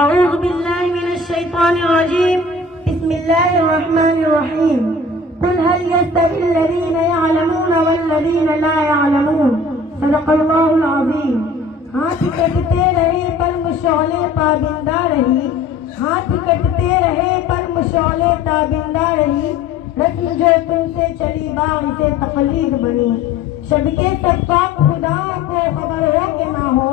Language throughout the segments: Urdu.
اعوذ باللہ من الشیطان الرجیم بسم اللہ الرحمن الرحیم قل هل يستوي الذين يعلمون والذين لا يعلمون صدق اللہ العظیم. ہاتھ کٹتے رہے پر مشعلے تابندہ رہی، ہاتھ کٹتے رہے پر مشعلے تابندہ رہی، رسم جو تم سے چلی باغ سے تقلید بنی. شب کے صفاق خدا کو خبر ہو کہ نہ ہو،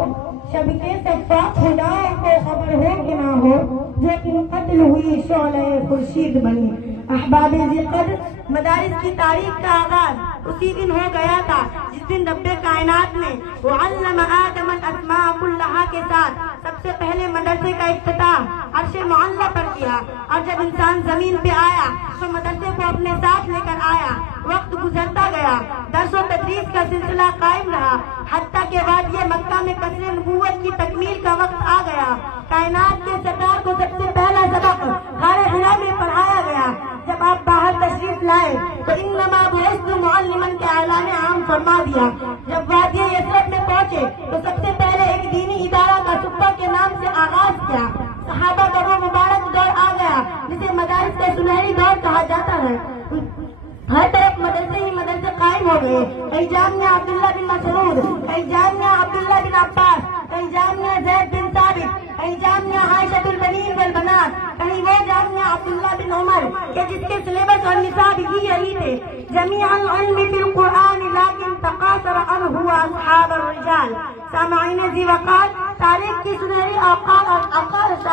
شب کے صفاق خدا کو خبر ہو کہ نہ ہو، جو تم قتل ہوئی شعلہ خورشید بنی. احباب ذکر، مدارس کی تاریخ کا آغاز اسی دن ہو گیا تھا جس دن رب کائنات نے وعلم آدم الاسماء کلہا کے ساتھ سب سے پہلے مدرسے کا افتتاح عرش معلی پر کیا. اور جب انسان زمین پہ آیا تو مدرسے کو اپنے ساتھ لے کر آیا. وقت گزرتا گیا، درس و تدریس کا سلسلہ قائم رہا، حتیٰ کہ بعد یہ مکہ میں قصر نبوت کی تکمیل کا وقت آ گیا. کائنات کے سرکار کو سب سے پہلا سبق غار حرا میں پڑھایا گیا. جب آپ باہر تشریف لائے تو انما بعثت معلما کے اعلان عام فرما دیا. جب وادی یثرب میں پہنچے تو سب سے پہلے ایک دینی ادارہ کا صفہ کے نام سے آغاز کیا. صحابہ کا وہ مبارک دور آ گیا جسے مدارس کا سنہری دور کہا جاتا ہے. ہر طرف مدرسے ہی مدرسے قائم ہو گئے. کئی جامعہ عبداللہ بن مسعود، کئی جامعہ عبداللہ بن عباس، کئی جامعہ زید بن ثابت، کئی جامعہ عائشۃ البنین والبنات، کہیں وہ جامعہ عبداللہ بن عمر کہ جس کے سلیبس اور نصاب ہی یہی تھے. جمیع العلم فی القرآن لیکن تقاصر عنہ اصحاب الرجال. سامعین ذی وقار، تاریخ کی سنہری اوقات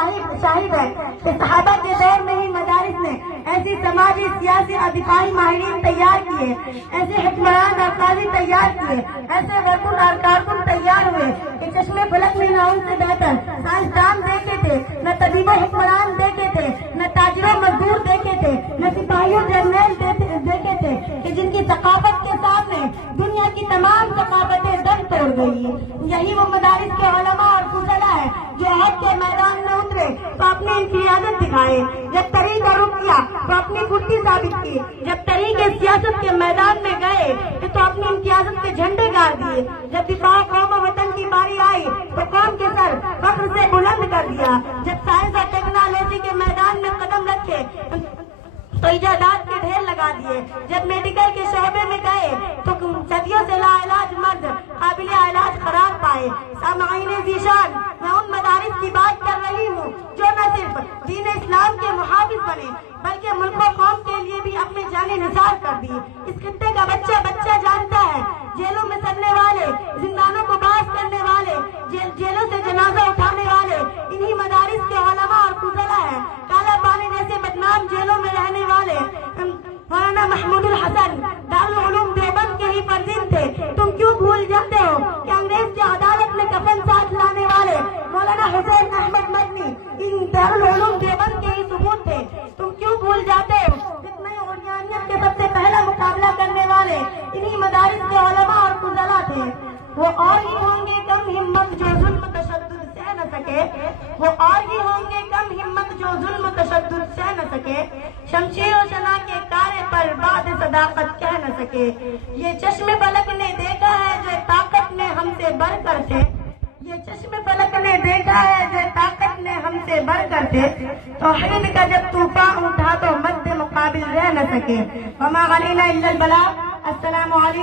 شاہد ہے کہ صحابہ کے دور میں ہی مدارس نے ایسی سماجی، سیاسی اور دفاعی ماہرین تیار کیے، ایسے حکمران اور قاضی تیار کیے، ایسے وکیل اور کارکن تیار ہوئے کہ چشمے فلک میں نہ ان سے بہتر سائنسدان دیکھے تھے، نہ طبیب و حکمران دیکھے تھے، نہ تاجر و مزدور دیکھے تھے، نہ سپاہی و جرنیل دیکھے تھے کہ جن کی ثقافت کے سامنے دنیا کی تمام ثقافتیں دم توڑ گئی. یہی وہ مدارس کے علماء اور فضلاء ہے جو عہد کے میدان میں اترے تو اپنی انفرادیت دکھائے، جب طریق کا رخ کیا تو اپنی کرسی ثابت کی، جب طریق سیاست کے میدان میں گئے تو اپنی امتیازت کے جھنڈے گاڑ دیے، جب دفاع قوم و وطن کی باری آئی تو قوم کے سر فخر سے بلند کر دیا، جب سائنس اور ٹیکنالوجی کے میدان میں قدم رکھے تو ایجادات کے ڈھیر لگا دیے، جب میڈیکل کے شعبے میں گئے تو صدیوں سے لا علاج مرض قابل علاج قرار پائے. سامعین ذی شان، میں ان مدارس کی بات کر رہی ہوں جو نہ صرف دین اسلام کے محافظ بنے بلکہ ملک و قوم کے لیے بھی اپنے جانیں نثار کر دی. اس خطے کا بچہ جانتا ہے جیلوں میں سڑنے والے، زندانوں کو باز کرنے والے، جیلوں سے جنازہ اٹھانے والے انہی مدارس کے علماء اور فضلاء ہیں. کالا پانی جیسے بدنام جیلوں میں رہنے والے مولانا محمود الحسن دارالعلوم دیوبند کے ہی فرزند تھے. تم کیوں بھول جاتے ہو کہ انگریز کی عدالت میں کفن ساتھ لانے والے مولانا حسین احمد مدنی ان دارالعلوم دیوبند کے ہی ثبوت تھے. تم کیوں بھول جاتے ہو فتنہ عریانیت کے سب سے پہلا مقابلہ کرنے والے انہی مدارس کے علماء اور فضلاء تھے. وہ اور ہی ہوں گے کم ہمت جو ظلم تشدد سہ نہ سکے، وہ اور ہی ہوں گے کم ہمت جو ظلم تشدد سہ نہ سکے، شمشیر و شنا کے کارے پر باد صداقت کہہ نہ سکے. یہ چشم فلک نے دیکھا ہے جو طاقت میں ہم سے بڑھ کر تھے، یہ چشم فلک نے دیکھا ہے جو طاقت میں ہم سے بڑھ کر تھے. توحید کا جب طوفان اٹھا تو مد مقابل رہ نہ سکے. وما علینا الا البلاغ. السلام علیکم.